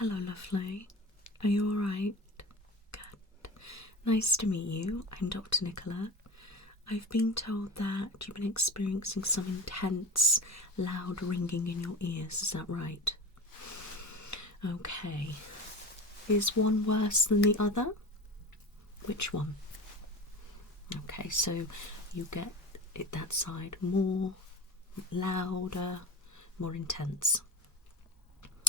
Hello, lovely. Are you alright? Good. Nice to meet you. I'm Dr. Nicola. I've been told that you've been experiencing some intense, loud ringing in your ears. Is that right? Okay. Is one worse than the other? Which one? Okay, so you get it that side more louder, more intense.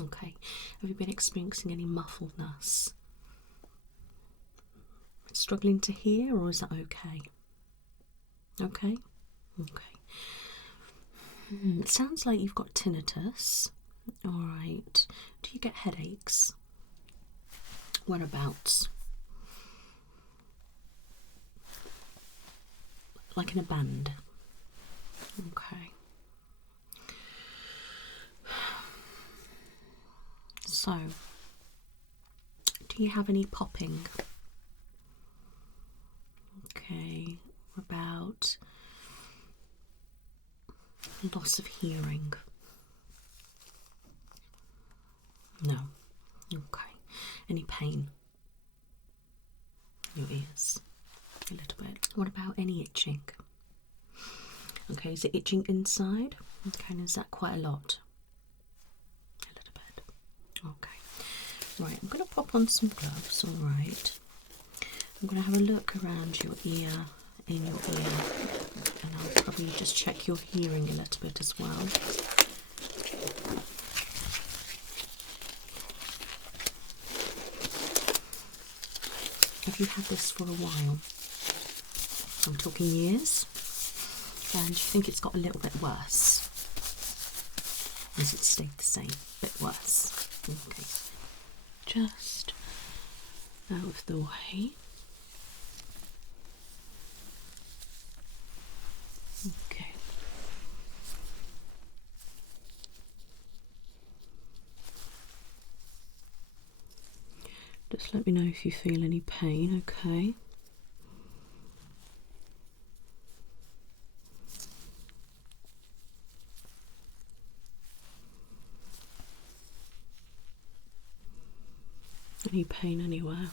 Okay. Have you been experiencing any muffledness? Struggling to hear, or is that okay? Okay? Okay. It sounds like you've got tinnitus. Alright. Do you get headaches? Whereabouts? Like in a band? Okay. So, do you have any popping? Okay. About loss of hearing? No. Okay. Any pain in your ears? A little bit. What about any itching? Okay, is it itching inside? Okay, and is that quite a lot? A little bit. Okay. Right, I'm going to pop on some gloves, alright. I'm going to have a look around your ear, in your ear, and I'll probably just check your hearing a little bit as well. Have you had this for a while? I'm talking years. And do you think it's got a little bit worse? Has it stayed the same? A bit worse. Okay. Just out of the way. Okay. Just let me know if you feel any pain, okay? Any pain anywhere?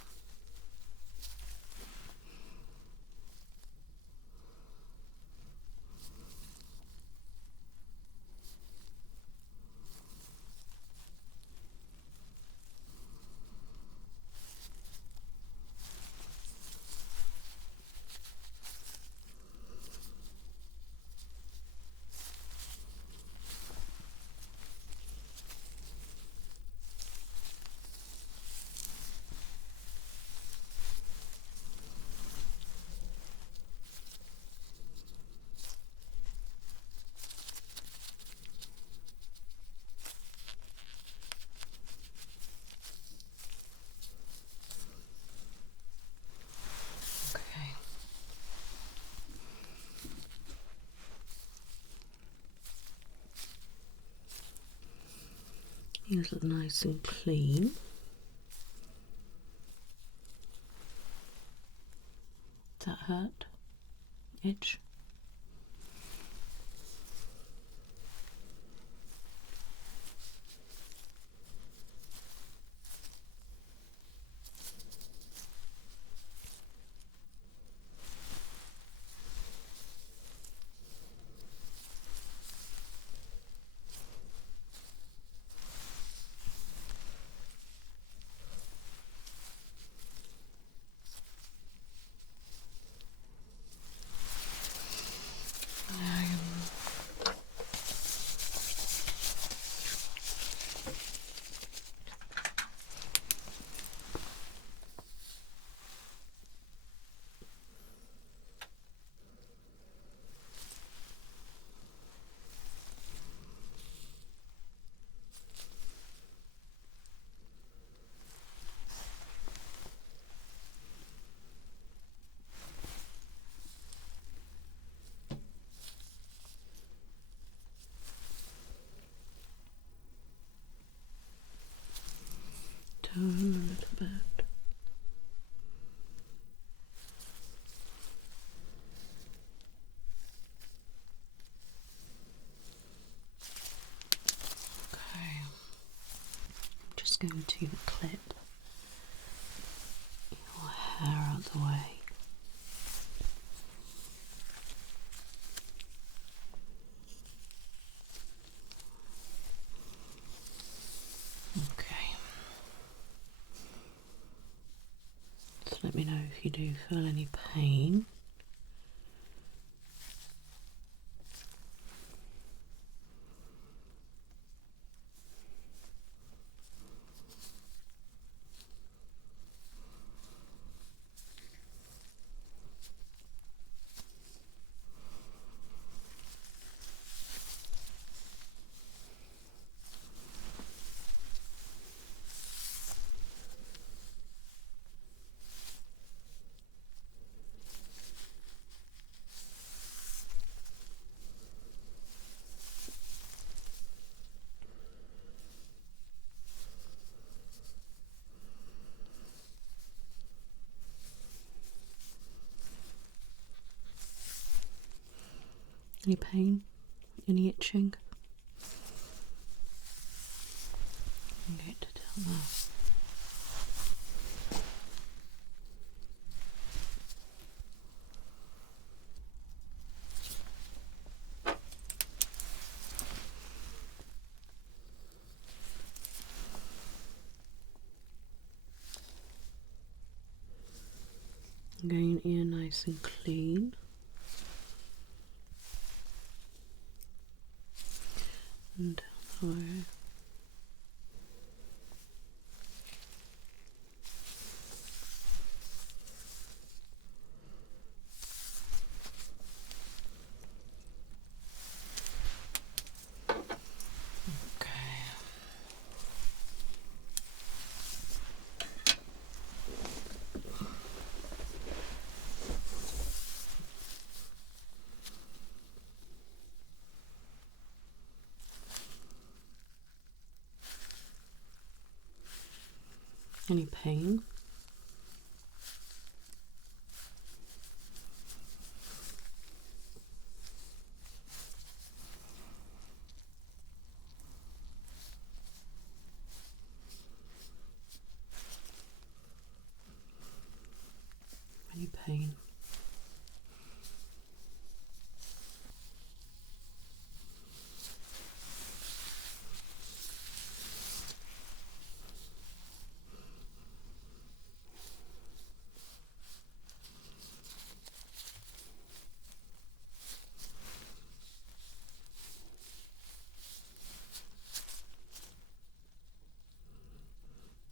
These look nice and clean. Does that hurt? Itch? going to clip your hair out the way. Okay. So let me know if you do feel any pain. Any pain? Any itching? Get to tell now. Again, ear nice and clean. And down the way. Any pain? Any pain?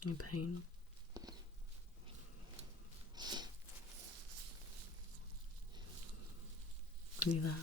Any pain? Breathe out.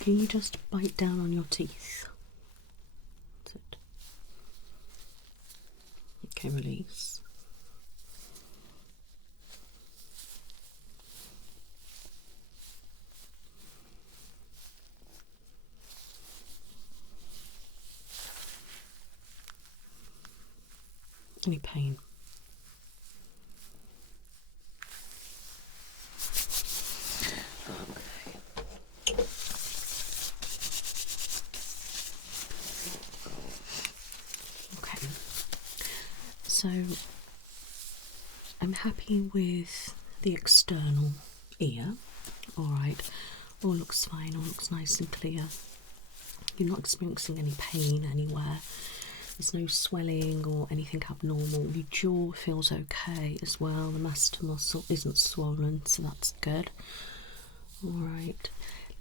Can you just bite down on your teeth? That's it. Okay, release. Any pain? Okay. So I'm happy with the external ear. All right. All looks fine. All looks nice and clear. You're not experiencing any pain anywhere. There's no swelling or anything abnormal. Your jaw feels okay as well. The masseter muscle isn't swollen, so that's good. Alright,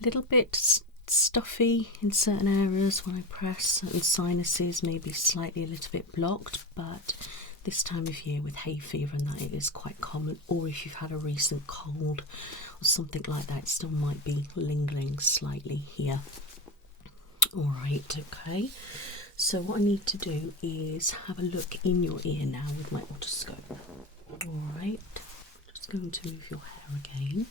a little bit stuffy in certain areas when I press. Certain sinuses may be slightly a little bit blocked, but this time of year with hay fever and that, it is quite common. Or if you've had a recent cold or something like that, it still might be lingering slightly here. Alright, okay. So what I need to do is have a look in your ear now with my otoscope. Alright, just going to move your hair again.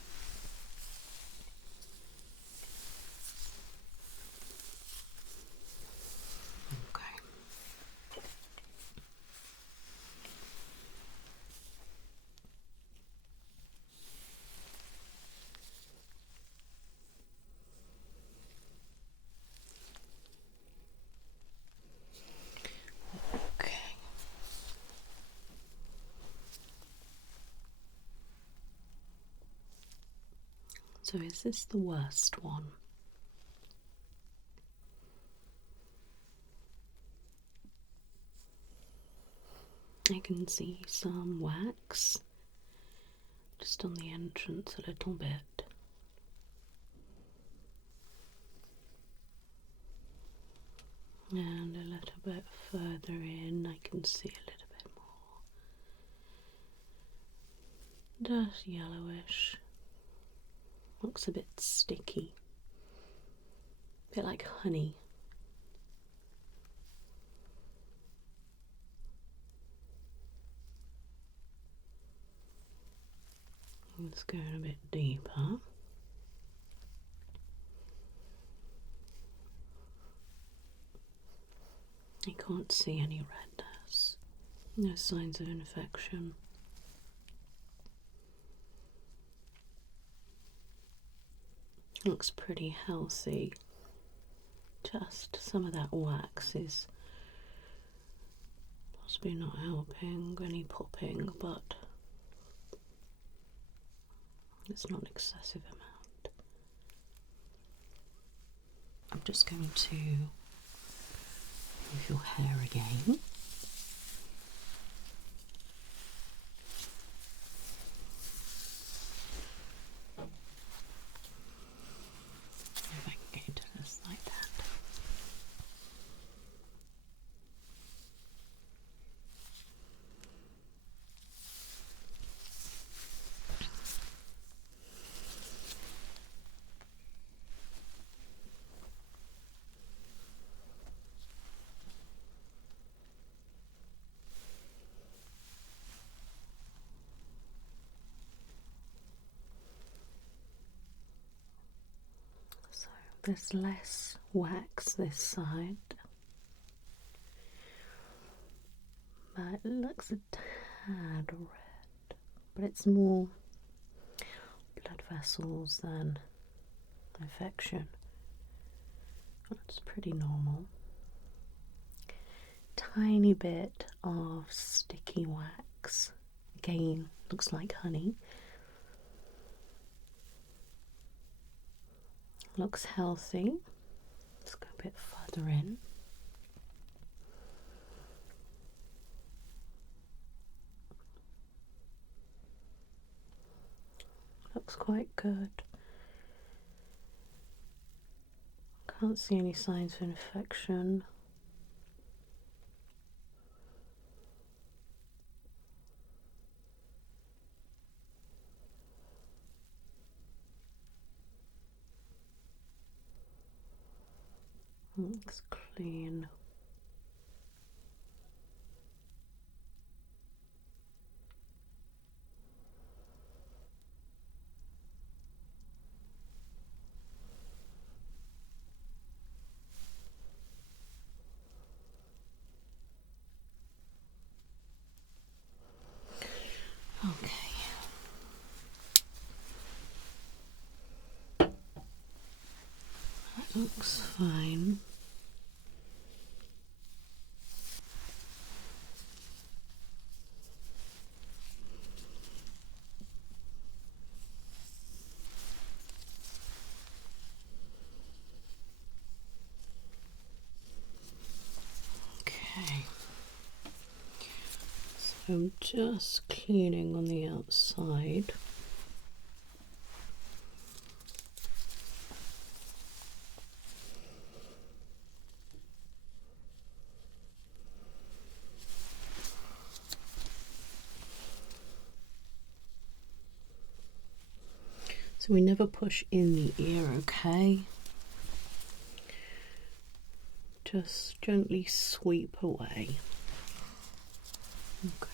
So is this the worst one? I can see some wax just on the entrance a little bit. And a little bit further in, I can see a little bit more. Just yellowish. Looks a bit sticky. A bit like honey. Let's go a bit deeper. I can't see any redness. No signs of infection. Looks pretty healthy. Just some of that wax is possibly not helping any popping, but it's not an excessive amount. I'm just going to move your hair again. If I can get into this like that. So there's less wax this side, but it looks a tad red, but it's more blood vessels than infection. That's pretty normal. Tiny bit of sticky wax, again looks like honey. Looks healthy. Let's go a bit further in. Looks quite good. Can't see any signs of infection. Looks clean. Okay. That looks fine. Okay. So I'm just cleaning on the outside. So we never push in the ear, okay? Just gently sweep away. Okay.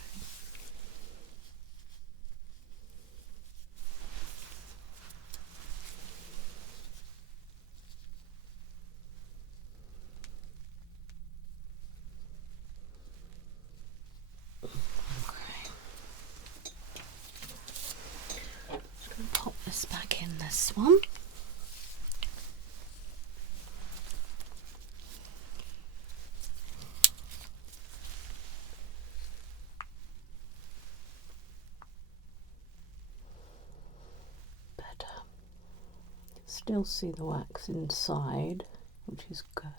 Just going to pop this back in this one. Better. still see the wax inside, which is good.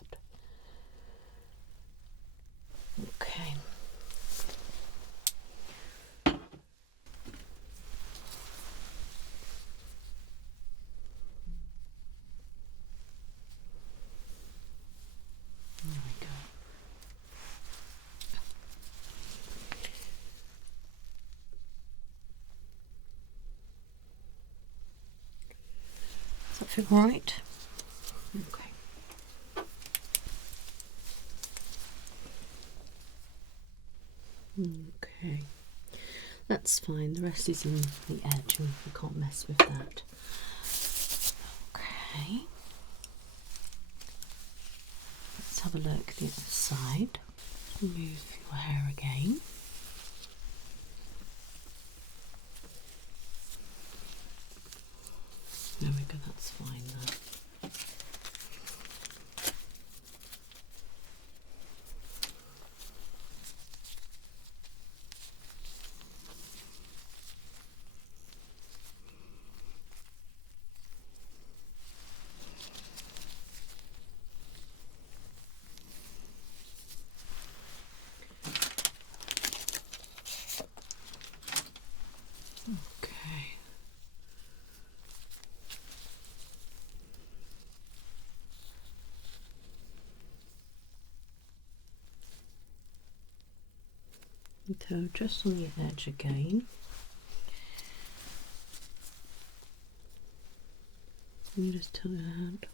Okay. There we go. Does that feel right? Okay. Okay, that's fine. The rest is in the edge and we can't mess with that. Okay. Let's have a look at the other side. Move your hair again. There we go, that's fine there. Okay. So just on the edge again. You just tilt it out.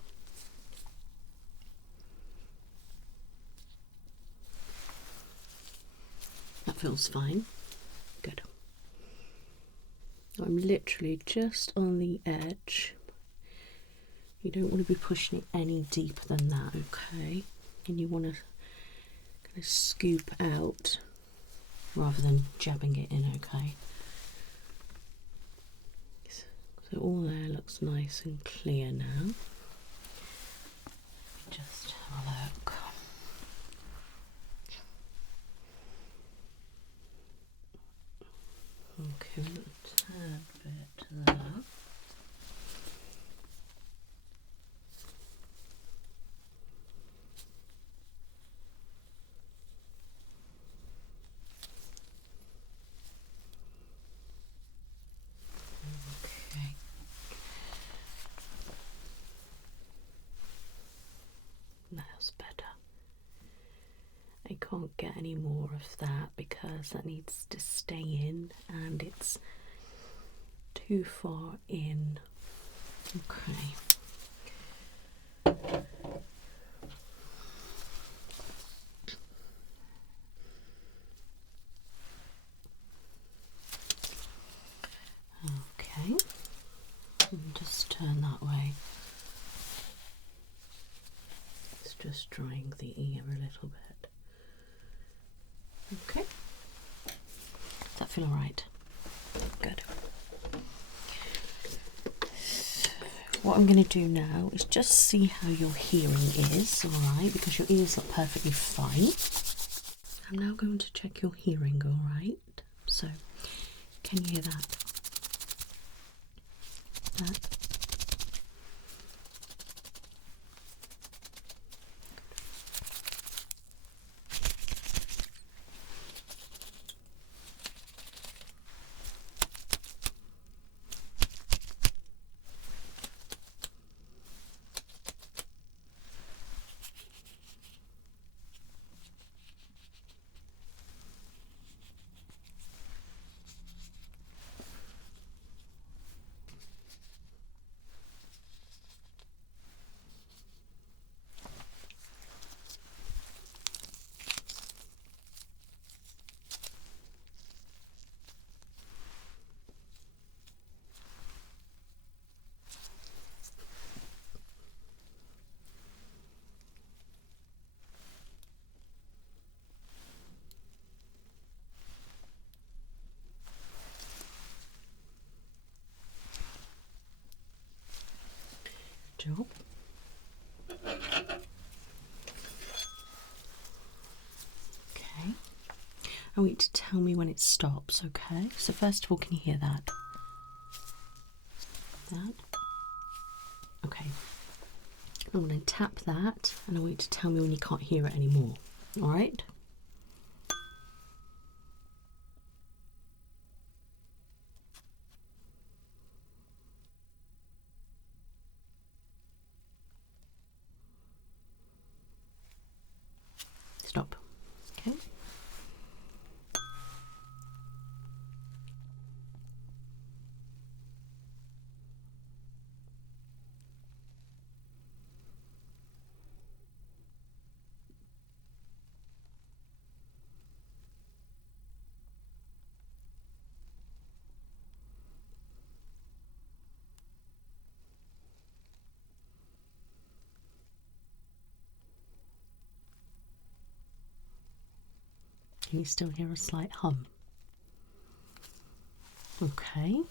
That feels fine. Good. I'm literally just on the edge. You don't want to be pushing it any deeper than that, okay? And you want to kind of scoop out rather than jabbing it in, okay? So all there looks nice and clear now. Just have a look. Okay, a little tad bit there. Okay. That's better. I can't get any more of that because that needs to stay in and it's too far in. Okay. Okay. And just turn that way. It's just drying the ear a little bit. Okay. Does that feel alright? Good. What I'm going to do now is just see how your hearing is, alright, because your ears look perfectly fine. I'm now going to check your hearing, alright? So, can you hear that? That? Job. Okay. I want you to tell me when it stops, okay? So first of all, can you hear that? That? Okay. Okay. I'm going to tap that, and I want you to tell me when you can't hear it anymore. All right? Stop. Okay. Can you still hear a slight hum? Okay.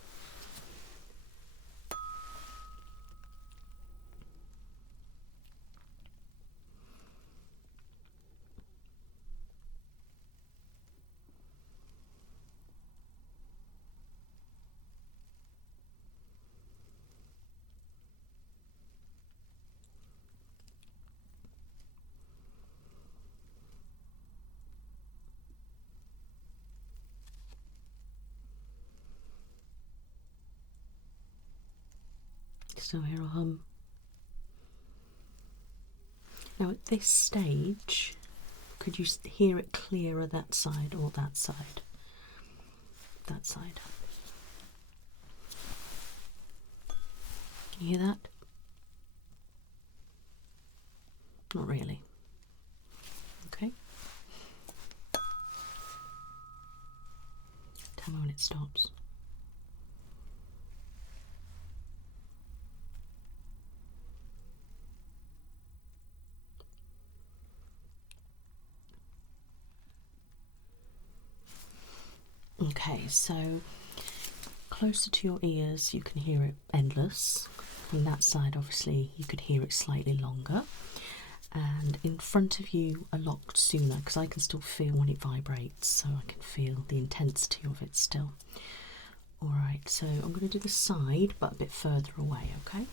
Still hear a hum. Now at this stage, could you hear it clearer that side or that side? That side. Can you hear that? Not really. Okay. Tell me when it stops. Okay, so closer to your ears you can hear it endless. On that side obviously you could hear it slightly longer, and in front of you a lot sooner, because I can still feel when it vibrates, so I can feel the intensity of it still. Alright, so I'm going to do the side but a bit further away, okay?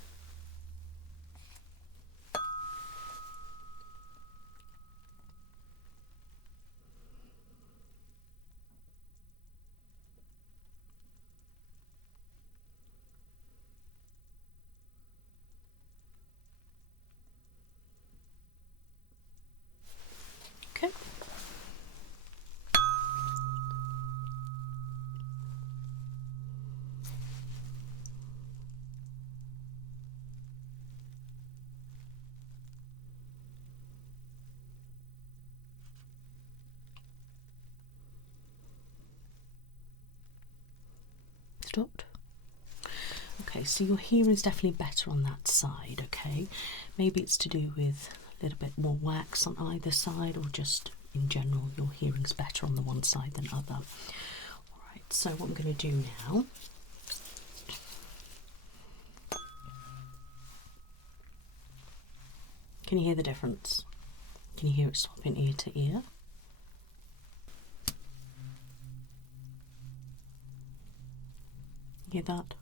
Okay. Stopped. Okay, so your hearing is definitely better on that side, okay? Maybe it's to do with a little bit more wax on either side, or just in general your hearing's better on the one side than other. Alright, so what I'm going to do now, can you hear the difference? Can you hear it swapping ear to ear? Hear that?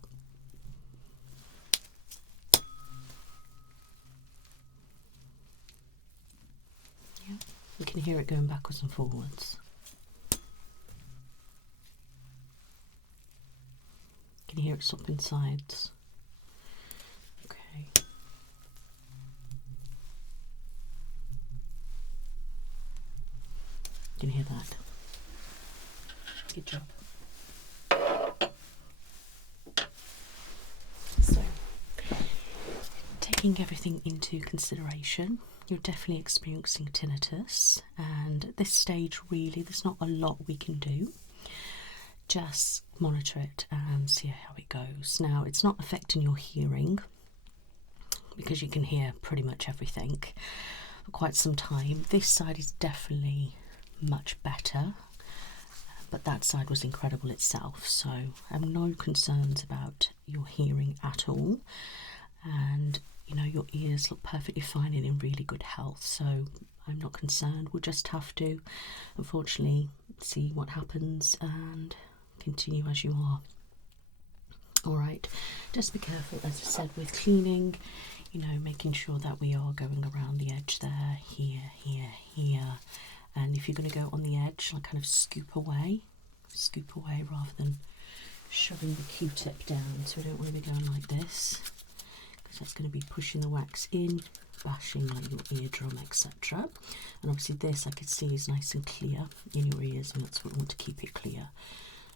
Yeah, you can hear it going backwards and forwards. Can you hear it swapping sides? Okay. Can you hear that? Good job. So, taking everything into consideration, you're definitely experiencing tinnitus, and at this stage really there's not a lot we can do. Just monitor it and see how it goes. Now, it's not affecting your hearing because you can hear pretty much everything for quite some time. This side is definitely much better, but that side was incredible itself, so I have no concerns about your hearing at all. And you know, your ears look perfectly fine and in really good health, so I'm not concerned. We'll just have to, unfortunately, see what happens and continue as you are. Alright, just be careful, as I said, with cleaning. you know, making sure that we are going around the edge there, here, here, here. And if you're going to go on the edge, like kind of scoop away rather than shoving the Q-tip down. So we don't want to be going like this, because that's going to be pushing the wax in, bashing like your eardrum, etc. And obviously this I could see is nice and clear in your ears, and that's what we want to keep it clear.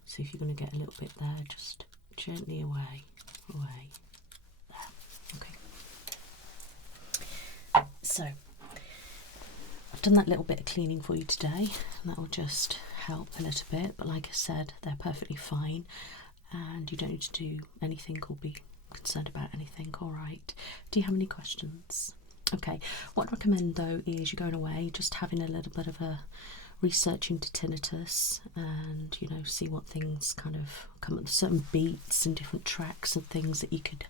So if you're going to get a little bit there, just gently away, there. Okay. So I've done that little bit of cleaning for you today, and that will just help a little bit. But like I said, they're perfectly fine, and you don't need to do anything or be concerned about anything. All right. Do you have any questions? Okay. What I'd recommend though is you're going away, just having a little bit of a research into tinnitus, and you know, see what things kind of come up, certain beats and different tracks and things that you could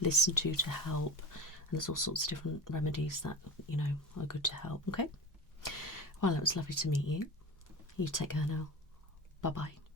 listen to help. And there's all sorts of different remedies that, you know, are good to help. Okay. Well, it was lovely to meet you. You take care now. Bye bye.